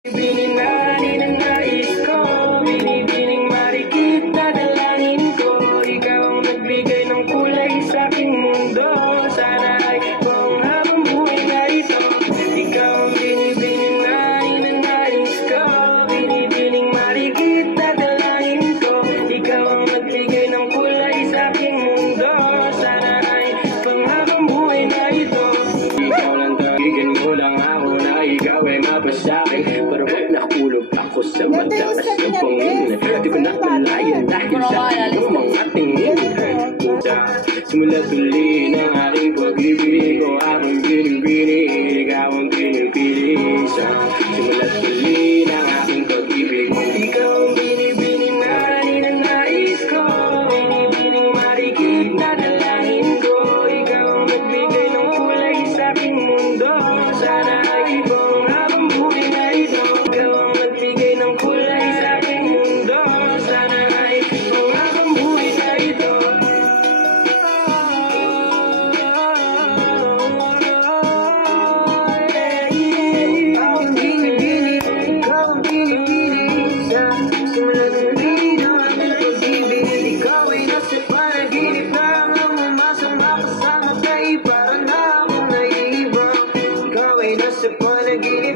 Binibini ng nais ko, binibining marikit na dalangin ko. Ikaw ang nagbigay ng kulay sa aking mundo. Sana ay buong habang buhay na ito. Ikaw ang binibining ng nais ko, binibining marikit na dalangin ko. Ikaw ang nagbigay ng kulay sa aking mundo. Sana ay buong habang buhay na ito. Ikaw lang tagigan mo lang ako na ikaw ay mapasakin. Pero pag nakulog ako sa mataas ng pangin, di ko nakalayan dahil sa iyong mga tingin. Simula tuloy ng aking pag-ibig ko, akong binibini, ikaw ang pinipili. Simula tuloy ng aking pag-ibig, ikaw ang binibini ng nais ko, binibining marikit na dalangin ko. Ikaw ang nagbigay ng kulay sa aking mundo. Sana ay buong habang buhay na ito. Ikaw ang nagbigay ng kulay sa aking mundo. Sana ay buong habang buhay na ito. Ikaw ang binibini, ikaw ang binibini sa simulat muli ng aming pag-ibig. Ikaw ay nasa panaginip na ang umasang makasama kay para na akong naiibang. Ikaw ay nasa panaginip